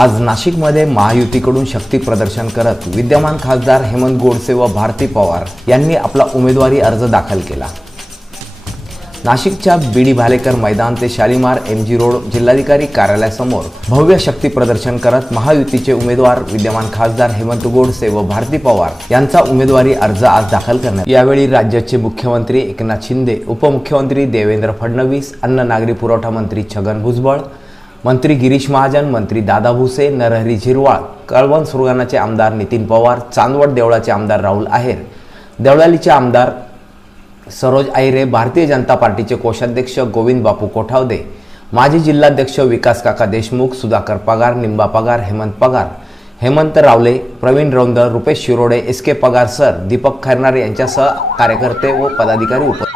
आज नाशिकमध्ये महायुतीकडून शक्ती प्रदर्शन करत विद्यमान खासदार हेमंत गोडसे व भारती पवार यांनी आपला उमेदवारी अर्ज दाखल केला. नाशिकच्या बीडी भालेकर मैदान ते शालिमार एम जी रोड जिल्हाधिकारी कार्यालयासमोर भव्य शक्ती प्रदर्शन करत महायुतीचे उमेदवार विद्यमान खासदार हेमंत गोडसे व भारती पवार यांचा उमेदवारी अर्ज आज दाखल करण्यात यावेळी राज्याचे मुख्यमंत्री एकनाथ शिंदे उपमुख्यमंत्री देवेंद्र फडणवीस अन्न नागरी पुरवठा मंत्री छगन भुजबळ मंत्री गिरीश महाजन मंत्री दादा भुसे नरहरी झिरवाळ कळवण सुरगाणाचे आमदार नितीन पवार चांदवड देवळाचे आमदार राहुल आहेर. देवळालीचे आमदार सरोज आहिरे भारतीय जनता पार्टीचे कोषाध्यक्ष गोविंद बापू कोठावदे माजी जिल्हाध्यक्ष विकास काका देशमुख सुधाकर पगार निंबा पगार Hemant Pagar Hemant Rawale Pravin Raundal Rupesh Shirode S K Pagar sir Deepak Khairnar यांच्यासह कार्यकर्ते व पदाधिकारी उपस्थित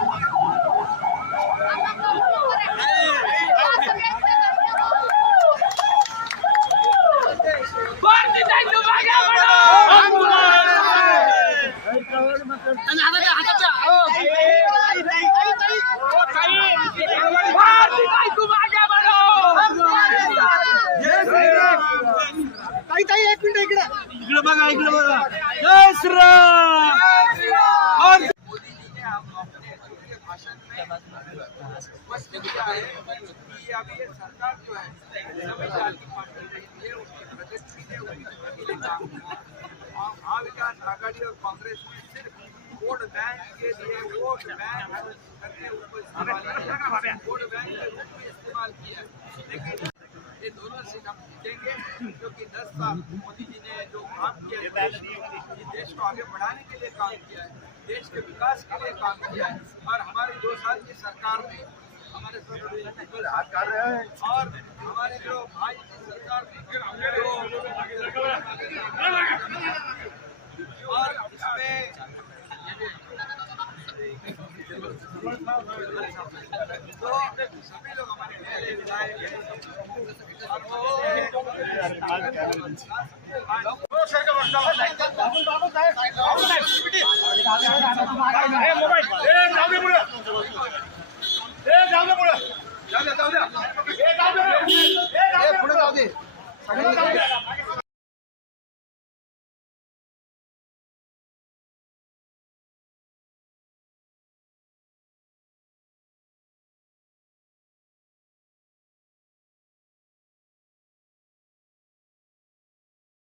मिनिट इकडे. इकडे बघा इकडे बघा जय श्रीराम स्पष्ट किया है कि अभी ये सरकार जो है समाजवादी पार्टी रही है उसकी प्रगति के लिए उनकी प्रगति के काम किया। और महाविकास आघाड़ी और कांग्रेस ने सिर्फ़ वोट बैंक के लिए वोट बैंक करके उनको वोट बैंक के रूप में इस्तेमाल किया लेकिन ये दोनों सीट हम जीतेंगे क्योंकि दस साल मोदी जी ने जो काम किया है, देश को आगे बढ़ाने के लिए काम किया है, देश के विकास के लिए काम किया है, और हमारी दो साल की सरकार में हमारे और हमारे जो भाई की सरकार जो और इसमें जाऊ द्या जाऊ द्या